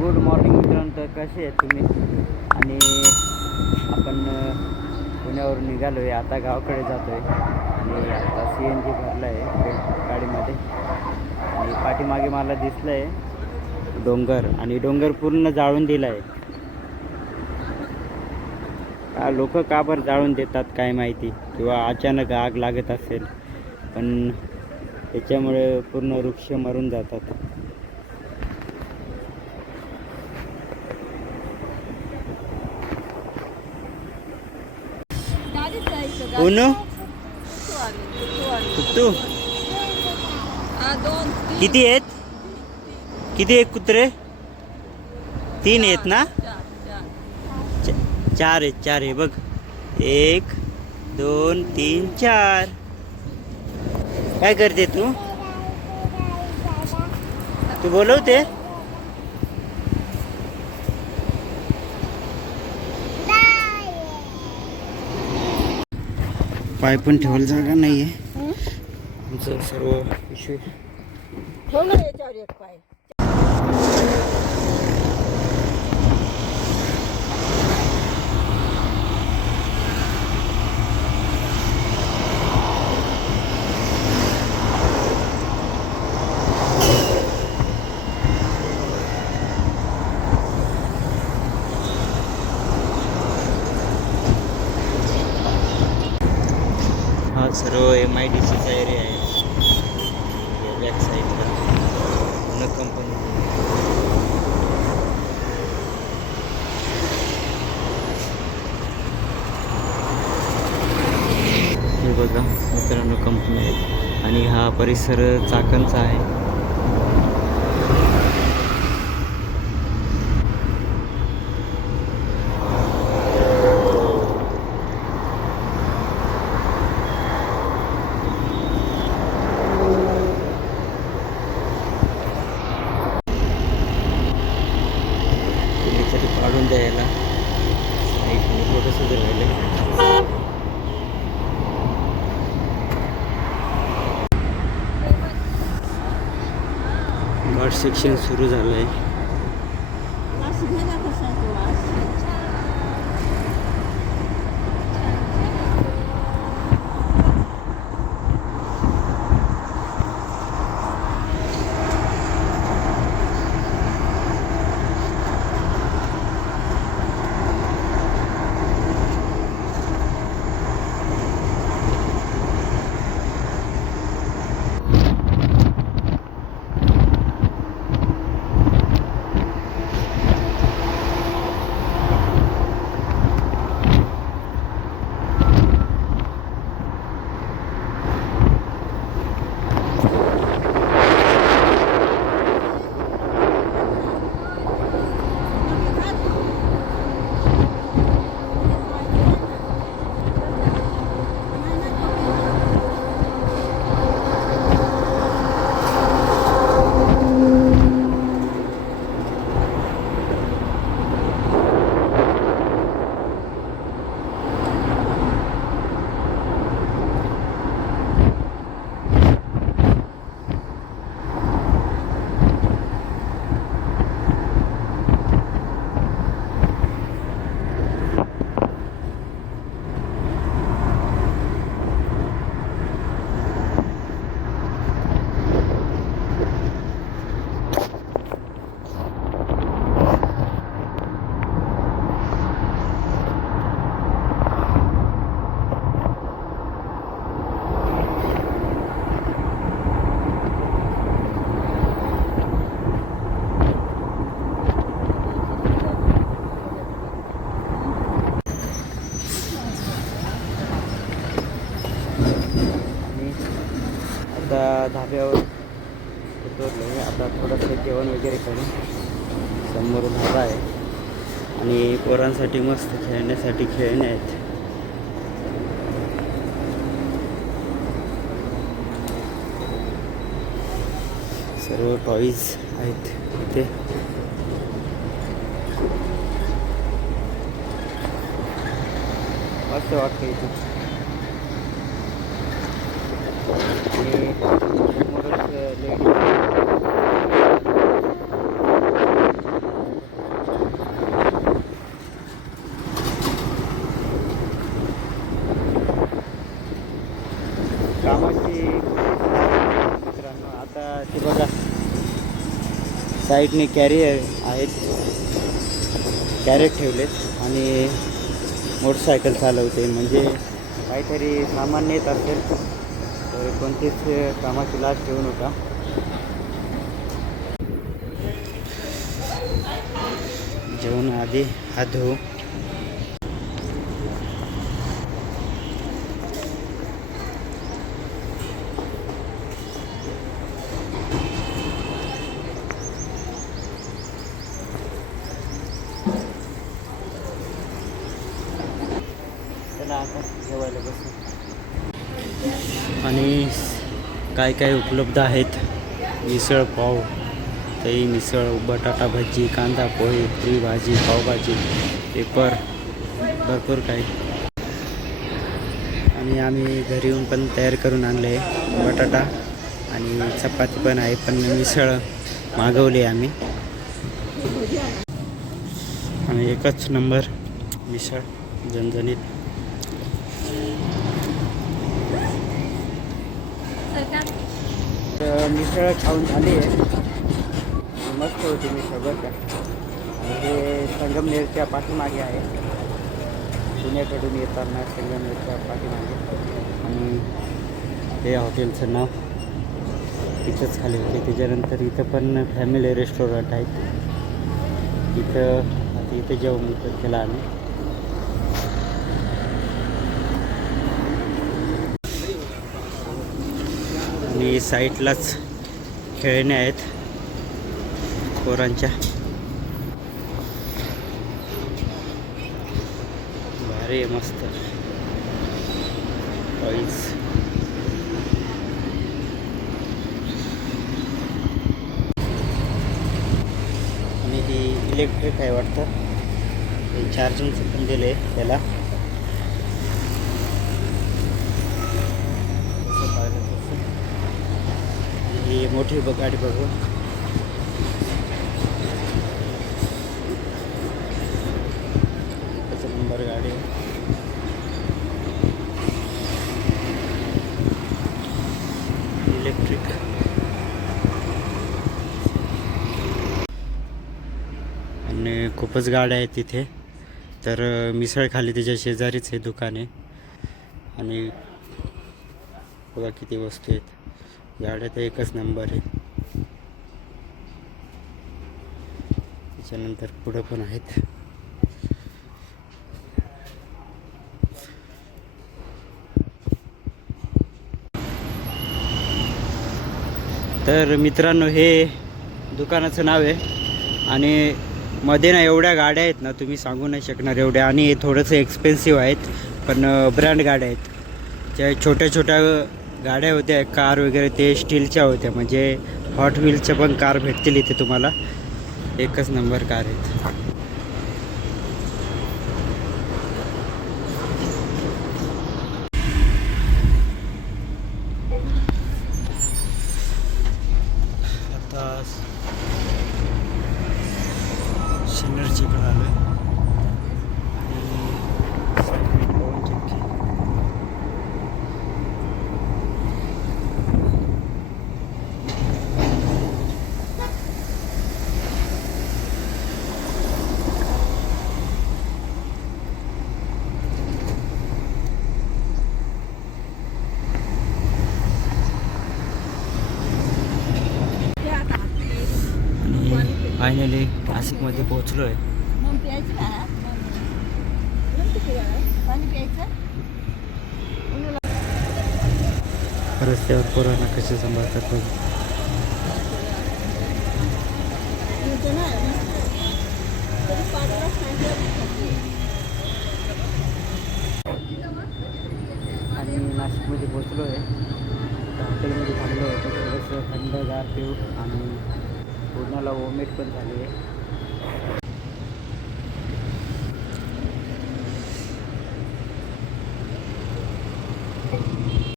Good morning मित्रांनो तर कसे आहेत तुम्ही? आणि आपण पुण्यावरून निघालो आहे आता गावाकडे जातो आहे आणि आता सी एन जी भरलं आहे गाडीमध्ये. आणि पाठीमागे मला दिसलं आहे डोंगर आणि डोंगर पूर्ण जाळून दिला आहे का लोक का बरं जाळून देतात काय माहिती? किंवा अचानक आग लागत असेल. पण त्याच्यामुळे पूर्ण वृक्ष मरून जातात. ऊन कुत्तू दोन किती आहेत किती आहेत कुत्रे तीन आहेत ना चार आहेत चार आहे बघ एक दोन तीन चार काय करते तू तू बोलवते पाय पण ठेवायला जागा नाहीये. आमचं सर्व पिशवी हो ना याच्यावर एक पाय. सर्व एम आय डी सीचा एरिया आहे. बॅक साईडला न कंपनी हे बघा मित्रांनो कंपनी आहे. आणि हा परिसर चाकणचा आहे. आर्ट सेक्शन सुरू झालं आहे धाब्यावर उतरलो आहे म्हणजे आता थोडंसं जेवण वगैरे करून समोर धाबा आहे आणि पोरांसाठी मस्त खेळण्यासाठी खेळणे आहेत. सर्व टॉईज आहेत इथे. मस्त वाटतं इथे. कामाची मित्रांनो आता ते बघा. साईडने कॅरियर आहेत. कॅरेट ठेवलेत आणि मोटरसायकल चालवते. म्हणजे काहीतरी सामान नेत असेल. तर कोणतीच कामाची लाज घेऊन नका जेवण आधी हात धुवू. आणि काय काय उपलब्ध आहेत? मिसळ पाव दही मिसळ बटाटा भजी कांदा पोहे पुरी भाजी पावभाजी पेपर भरपूर काही. आणि आम्ही घरी येऊन पण तयार करून आणले बटाटा आणि चपाती पण आहे पण मिसळ मागवली आम्ही. आणि एकच नंबर मिसळ झणझणीत. मिसळ खाऊन झाली. आहे मस्त होती मिसळ बरं का आणि हे म्हणजे संगमनेरच्या पाठीमागे आहे. पुण्याकडून येताना संगमनेरच्या पाठीमागे. आणि हे हॉटेलचं नाव. तिथंच खाली होते. त्याच्यानंतर इथं पण फॅमिली रेस्टॉरंट आहेत. इथं आता इथं जेवण विकत केला आम्ही. आणि साईडलाच खेळणे आहेत. पोरांच्या. भारी मस्त. टॉईज आणि ही इलेक्ट्रिक आहे वाटतं. चार्जिंगचं पण दिलं आहे त्याला. मोठी ब- गाडी बघू. नंबर गाडी. आहे. इलेक्ट्रिक आणि खूपच गाड्या आहेत तिथे. तर मिसळखाली मिसळ खाली त्याच्या शेजारीच हे दुकान आहे. आणि बघा किती वस्तू आहेत. गाड्या तर एकच नंबर आहे. त्याच्यानंतर पुढं पण आहेत. तर मित्रांनो हे दुकानाचं नाव आहे. आणि मध्ये ना एवढ्या गाड्या आहेत ना तुम्ही सांगू नाही शकणार एवढ्या. आणि हे थोडंसं एक्सपेन्सिव्ह आहेत पण ब्रँड गाड्या आहेत. ज्या छोट्या छोट्या गाड्या होत्या कार वगैरे ते स्टीलच्या होत्या म्हणजे हॉट व्हीलच्या पण कार भेटतील इथे तुम्हाला. एकच नंबर कार आहेत. आता सिन्नरची इकडं आलो आहे फायनली नाशिकमध्ये पोहोचलो आहे रस्त्यावर पोरांना कसे सांभाळतात. आणि नाशिकमध्ये पोचलो आहे हॉटेलमध्ये थांबलो होतो. थोडंसं थंडगार पिऊ आणि पूर्णाला वॉमिट पण झाली आहे.